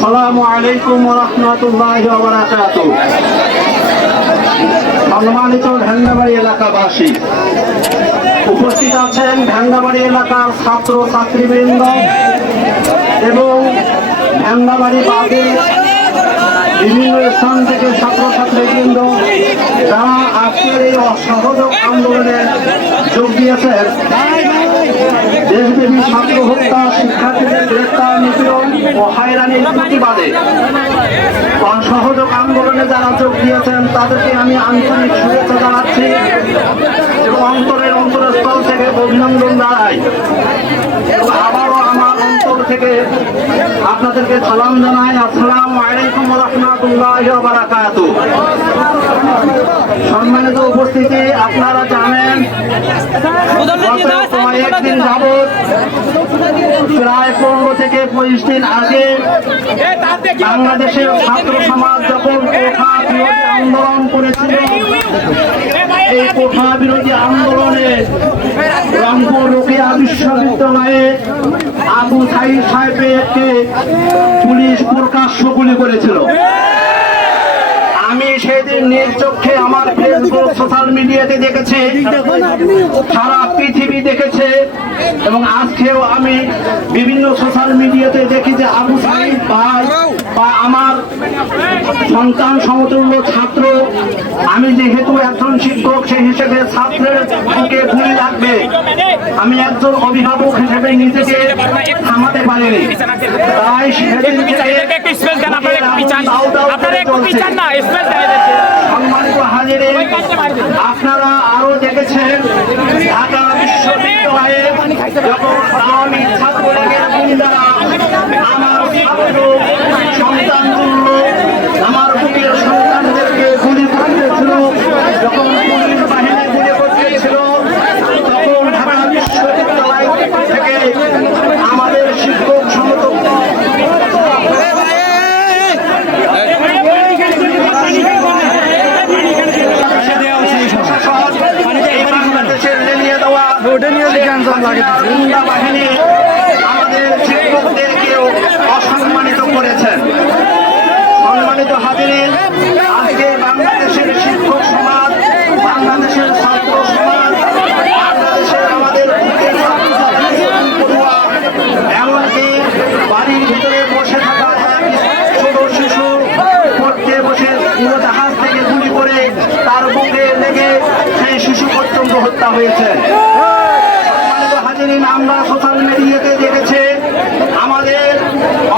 আসসালামু আলাইকুম রহমতুল্লাহ সম্মানিত ভ্যান্ডাবাড়ি এলাকাবাসী, উপস্থিত আছেন ভ্যান্ডাবাড়ি এলাকার ছাত্র ছাত্রীবৃন্দ এবং ভ্যান্ডাবাড়ি বাদে বিভিন্ন স্থান থেকে ছাত্রছাত্রীবৃন্দ যারা আজকের এই অসহযোগ আন্দোলনে যোগ দিয়েছেন। দেশব্যাপী ছাত্র হত্যা অসহযোগ আন্দোলনে যারা যোগ দিয়েছেন, তাদেরকে আমি আন্তরিক শুভেচ্ছা জানাচ্ছি এবং অন্তরের অন্তরস্থল থেকে অভিনন্দন জানাই। আবারও আমার অন্তর থেকে আপনাদেরকে সালাম জানাই। আসসালামু আলাইকুম রহমতুল্লাহ বারাকাত সম্মানিত উপস্থিতি, আপনারা জানেন, গত কয়েকদিন যাবৎ প্রায় পনেরো থেকে পঁচিশ দিন আগে বাংলাদেশের ছাত্র সমাজ যখন কোঠা বিরোধী আন্দোলন করেছিল, এই কোঠা বিরোধী আন্দোলনে রংপুর রোকেয়া বিশ্ববিদ্যালয়ে আবু সাইদ সাহেবকে পুলিশ প্রকাশ্য গুলি করেছিল। আমি সেদিন নিজ চোখে আমার ফেসবুক সোশ্যাল মিডিয়াতে দেখেছি। সারা পৃথিবী দেখেছে। এবং আজকেও আমি বিভিন্ন সোশ্যাল মিডিয়াতে দেখি যে আবু সাহিদ ভাই বা আমার সন্তান সমতুল্য ছাত্র আমি যেহেতু একজন শিক্ষক সেই হিসেবে ছাত্রের বুকে গুলি লাগবে আমি একজন অভিভাবক হিসেবে নিজেকে থামাতে পারিনি। তাই সম্মানিত হাজিরে আপনারা আরও দেখেছেন ঢাকা বিশ্ববিদ্যালয়ে যখন আওয়ামী ছাত্রলীগের গুন্ডারা আমার ছাত্র সন্তান তুল্য আমার বুকের সন্তানদেরকে গুলি করতেছিল যখন পুলিশ বাহিনী গুলি করতেছিল তখন ঢাকা বিশ্ববিদ্যালয় থেকে আমাদের শিক্ষক সমতুল্য এই বাংলাদেশের লেলিয়ে দেওয়া গুন্ডা বাহিনী আমাদের শিক্ষকদেরকেও অসম্মানিত করেছেন সম্মানিত হাজিরিন আজকে বাংলাদেশের শিক্ষক সমাজ বাংলাদেশের ছাত্র সমাজ বাংলাদেশের আমাদের বুকের ছাত্রছাত্রী, পড়ুয়া, এমনকি বাড়ির ভিতরে বসে থাকা এক ছোট শিশু পড়তে বসে উড়োজাহাজ থেকে গুলি করে তার বুকে লেগে সেই শিশু পর্যন্ত হত্যা হয়েছে সম্মানিত হাজিরিন আমরা সোশ্যাল মিডিয়াতে দেখেছি আমাদের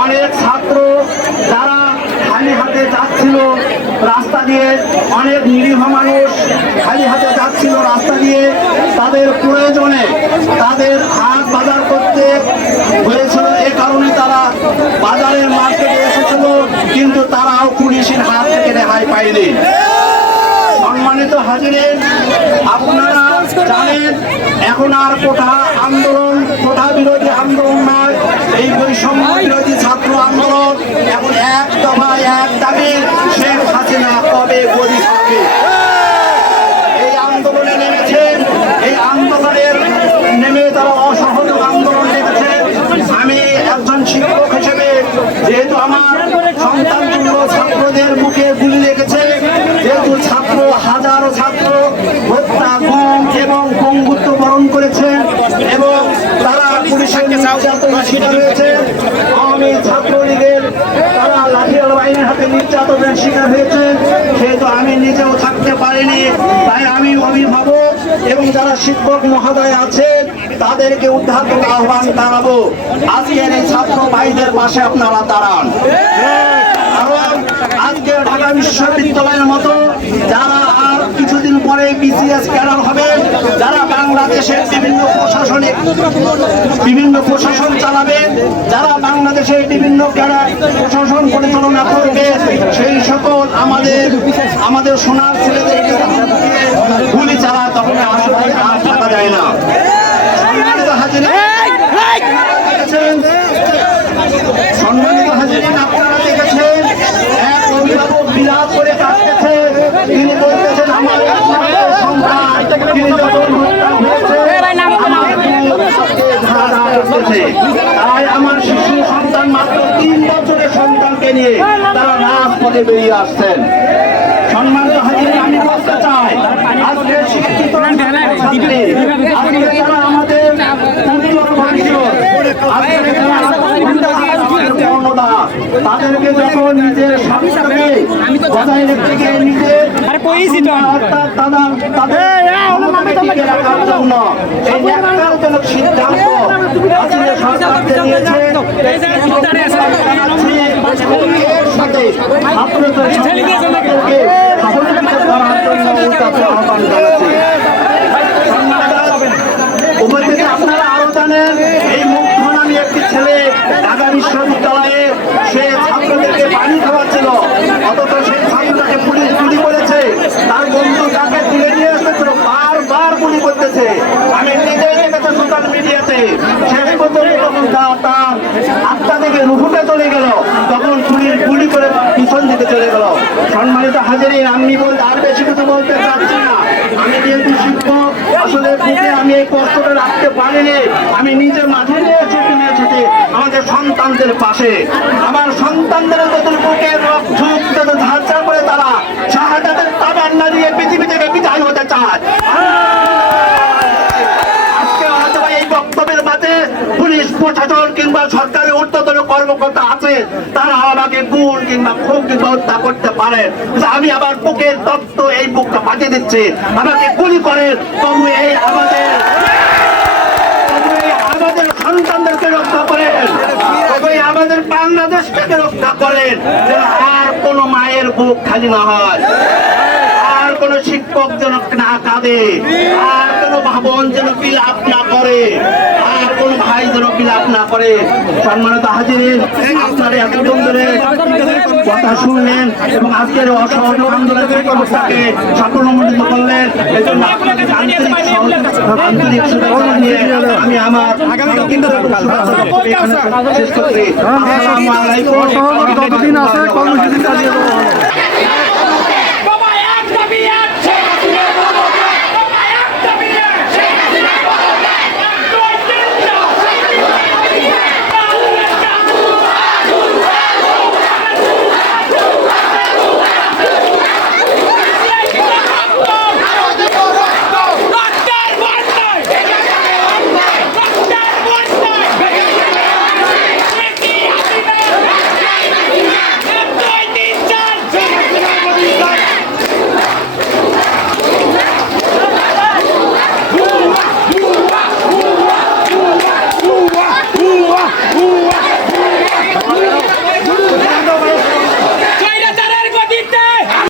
অনেক ছাত্র যারা খালি হাতে যাচ্ছিল রাস্তা দিয়ে, অনেক নিরীহ মানুষ খালি হাতে যাচ্ছিল রাস্তা দিয়ে, তাদের প্রয়োজনে তাদের হাট বাজার করতে হয়েছিল। এ কারণে তারা বাজারের মার্কেটে এসেছিল, কিন্তু তারাও পুলিশের হাত থেকে রেহাই পায়নি। সম্মানিত হাজিরেন, আপনারা জানেন, এখন আর কোঠা আন্দোলন কোঠা বিরোধী আন্দোলন নয়, এই বৈষম্য বিরোধী ছাত্র আন্দোলন এখন এক দফা এক দাবি শেখ হাসিনা কবে গদি হবে এই আন্দোলনে নেমেছেন এই আন্দোলনের নেমে তারা অসহযোগ আন্দোলন নেমেছেন আমি একজন শিক্ষক হিসেবে যেহেতু আমার সন্তান তুল্য ছাত্রদের মুখে গুলি লেগেছে, যেহেতু ছাত্র, হাজারো ছাত্র হত্যা, গুম এবং পঙ্গুত্ব বরণ করেছে এবং তারা পুলিশের নির্যাতনের শিকার হয়েছে, আওয়ামী ছাত্রলীগের তারা লাঠিয়াল বাহিনীর হাতে নির্যাতনের শিকার হয়েছে, সেহেতু আমি নিজেও থাকতে পারিনি, তাই আমি অভিভাবক এবং যারা শিক্ষক মহোদয় আছেন তাদেরকে উদ্ধার করে আহ্বান জানাব। আজকের এই ছাত্র ভাইদের পাশে আপনারা দাঁড়ান। কারণ আজকে ঢাকা বিশ্ববিদ্যালয়ের মতো যারা আর কিছুদিন পরে বিসিএস ক্যাডার হবে, যারা বাংলাদেশের বিভিন্ন প্রশাসনিক, বিভিন্ন প্রশাসন চালাবে, যারা বাংলাদেশের বিভিন্ন প্রশাসন পরিচালনা করবে, সেই সকল আমাদের আমাদের সোনার ছেলেদেরকে গুলি চালা তখন আসলে আর থাকা যায় না সম্মানিত হাজিরা সম্মানিত হাজিরিন আপনারা দেখেছেন এক অভিভাবক বিলাপ করে কাঁদতেছে তিনি বলতেছেন আমার একমাত্র সন্তান তিনি যখন হত্যা হয়েছে আমার বুক আজকে ধাঁধা করতেছে। তাই আমার শিশু সন্তান মাত্র তিন বছরের সন্তান নিয়ে তারা রাজপথে বেরিয়ে আসছেন সম্মানিত হাজির আমি বলতে চাই আজকে শিক্ষিত আজকে আমাদের তাদেরকে যখন নিজের স্বামী বজায় রেখে গিয়ে কইছি তো দাদা তাদের ক্ষমতাকে রাখার জন্য এই সিদ্ধান্ত আজকে নিয়েছে সাথে ছাত্রদের ছাত্রীদেরকে সহযোগিতা করার জন্য উদ্যোগে আহ্বান জানাচ্ছি উপর থেকে আপনারা আরও জানেন এই মুগ্ধ নামে একটি ছেলে ঢাকা বিশ্ববিদ্যালয়ে সে ছাত্রদেরকে পানি খাওয়াচ্ছিল অথচ সেই ছাত্রটাকে পুলিশ গুলি করেছে তার বন্ধু তাকে তুলে নিয়ে এসেছিল বারবার গুলি করতেছে আমি নিজেই দেখেছি সোশ্যাল মিডিয়াতে শেষ পর্যন্ত যখন তা- তার আত্মা থেকে রুহুতে চলে গেল তখন পুলিশ গুলি করে পিছন চলে গেল। সম্মানিত হাজিরি, আমি বলতে আর বেশি কিছু বলতে চাচ্ছি না। আমি যেহেতু শিক্ষক আসলে বুকে আমি এই কষ্টটা রাখতে পারিনি। আমি নিজে মাঠে নিয়ে ছুটি নিয়ে ছুটি আমাদের সন্তানদের পাশে। আমার সন্তানদের যাদের বুকে রক্ত যাদের ধারচা করে তারা শাহাদাতের তাবান্না দিয়ে পৃথিবী থেকে বিদায় হতে চায় আজকে হয়তো বা এই বক্তব্যের মাঝে পুলিশ প্রশাসন কিংবা সরকারের ঊর্ধ্বতন কর্মকর্তা আছে তারা আমাকে গুণ কিংবা খুব কিংবা হত্যা করতে পারে আমি আমার বুকের তত্ত্ব এই বুকটা পাঠিয়ে দিচ্ছি। আমাকে গুলি করে তবু এই আমাদের করেন। বাংলাদেশকে রক্ষা করেন। আর কোনো মায়ের বুক খালি না হয়। আর কোন শিক্ষক যেন না কাঁদে। আর কোন ভাবন যেন বিলাপ না করে, আর কোন ভাই যেন বিলাপ না করে। সম্মানিত হাজির আপনার এতক্ষণ ধরে কথা শুনলেন এবং আজকের অসহযোগ আন্দোলনের কর্মটাকে সাফল্যমণ্ডিত করলেন। এই জন্য আপনাকে আন্তরিক শুভেচ্ছা জানিয়ে আমি আমার শেষ করছি। আসসালামু আলাইকুম। কতদিন আছে, কর্মসূচি চালিয়ে